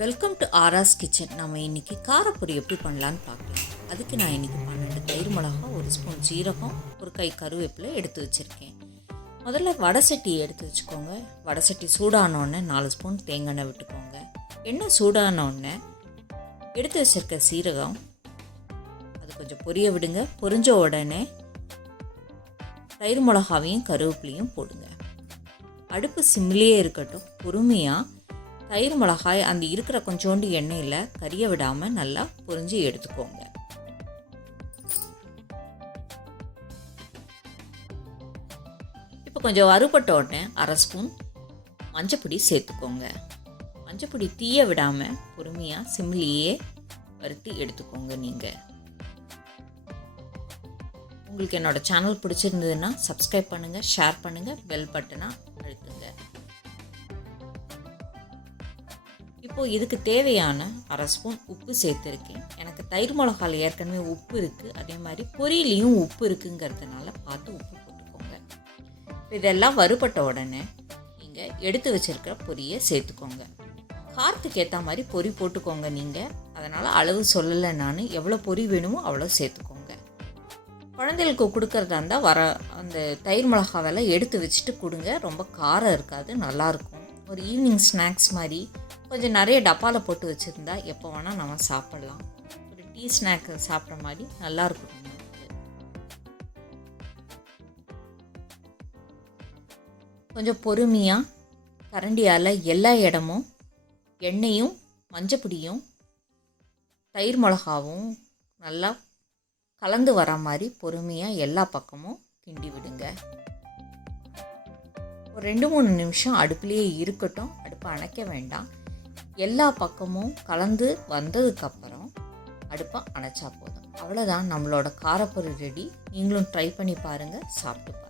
Welcome to ஆராஸ் kitchen. நம்ம இன்றைக்கி காரப்பொரி எப்படி பண்ணலான்னு பார்க்கலாம். அதுக்கு நான் இன்றைக்கி 12 தயிர் மிளகா, 1 ஸ்பூன் ஜீரகம், ஒரு கை கருவேப்பிலை எடுத்து வச்சுருக்கேன். முதல்ல வடை சட்டி எடுத்து வச்சுக்கோங்க. வடை சட்டி சூடானோடனே 4 ஸ்பூன் தேங்காய் எண்ணெய் விட்டுக்கோங்க. எண்ணெய் சூடானோடனே எடுத்து வச்சுருக்க சீரகம் அது கொஞ்சம் பொரிய விடுங்க. பொரிஞ்ச உடனே தயிர் மிளகாவையும் கருவேப்பிலையும் போடுங்க. அடுப்பு சிம்லேயே இருக்கட்டும். பொறுமையாக தயிர் மிளகாய் அந்த இருக்கிற கொஞ்சோண்டு எண்ணெயில் கறிய விடாமல் நல்லா பொரிஞ்சு எடுத்துக்கோங்க. இப்போ கொஞ்சம் வறுபட்ட உடனே 1/2 ஸ்பூன் மஞ்சப்பொடி சேர்த்துக்கோங்க. மஞ்சப்பொடி தீய விடாமல் பொறுமையாக சிம்லேயே வறுத்து எடுத்துக்கோங்க. நீங்கள் உங்களுக்கு என்னோடய சேனல் பிடிச்சிருந்ததுன்னா சப்ஸ்கிரைப் பண்ணுங்கள், ஷேர் பண்ணுங்கள், பெல் பட்டனை அழுத்துங்க. இப்போது இதுக்கு தேவையான 1/2 ஸ்பூன் உப்பு சேர்த்துருக்கேன். எனக்கு தயிர் மிளகாயில் ஏற்கனவே உப்பு இருக்குது, அதே மாதிரி பொரியிலையும் உப்பு இருக்குங்கிறதுனால பார்த்து உப்பு போட்டுக்கோங்க. இதெல்லாம் வறுபட்ட உடனே நீங்கள் எடுத்து வச்சுருக்கிற பொரியை சேர்த்துக்கோங்க. காரத்துக்கு ஏற்ற மாதிரி பொரி போட்டுக்கோங்க. நீங்கள் அதனால் அளவு சொல்லலை, நான் எவ்வளோ பொரி வேணுமோ அவ்வளோ சேர்த்துக்கோங்க. குழந்தைகளுக்கு கொடுக்கறதா இருந்தால் அந்த தயிர் மிளகாவெல்லாம் எடுத்து வச்சுட்டு கொடுங்க. ரொம்ப காரம் இருக்காது, நல்லாயிருக்கும். ஒரு ஈவினிங் ஸ்நாக்ஸ் மாதிரி கொஞ்சம் நிறைய டப்பாவில் போட்டு வச்சுருந்தா எப்போ வேணால் நம்ம சாப்பிட்லாம். ஒரு டீ ஸ்நாக் சாப்பிட்ற மாதிரி நல்லாயிருக்கும். கொஞ்சம் பொறுமையாக கரண்டியால் எல்லா இடமும் எண்ணெயும் மஞ்சப்பொடியும் தயிர் மிளகாவும் நல்லா கலந்து வர மாதிரி பொறுமையாக எல்லா பக்கமும் கிண்டி விடுங்க. ஒரு 2-3 நிமிஷம் அடுப்புலேயே இருக்கட்டும். அடுப்பை அணைக்க வேண்டாம். எல்லா பக்கமும் கலந்து வந்ததுக்கப்புறம் அடுப்பை அணைச்சா போதும். அவ்வளோதான், நம்மளோட காரப்பொரி ரெடி. நீங்களும் ட்ரை பண்ணி பாருங்கள், சாப்பிட்டு பாருங்கள்.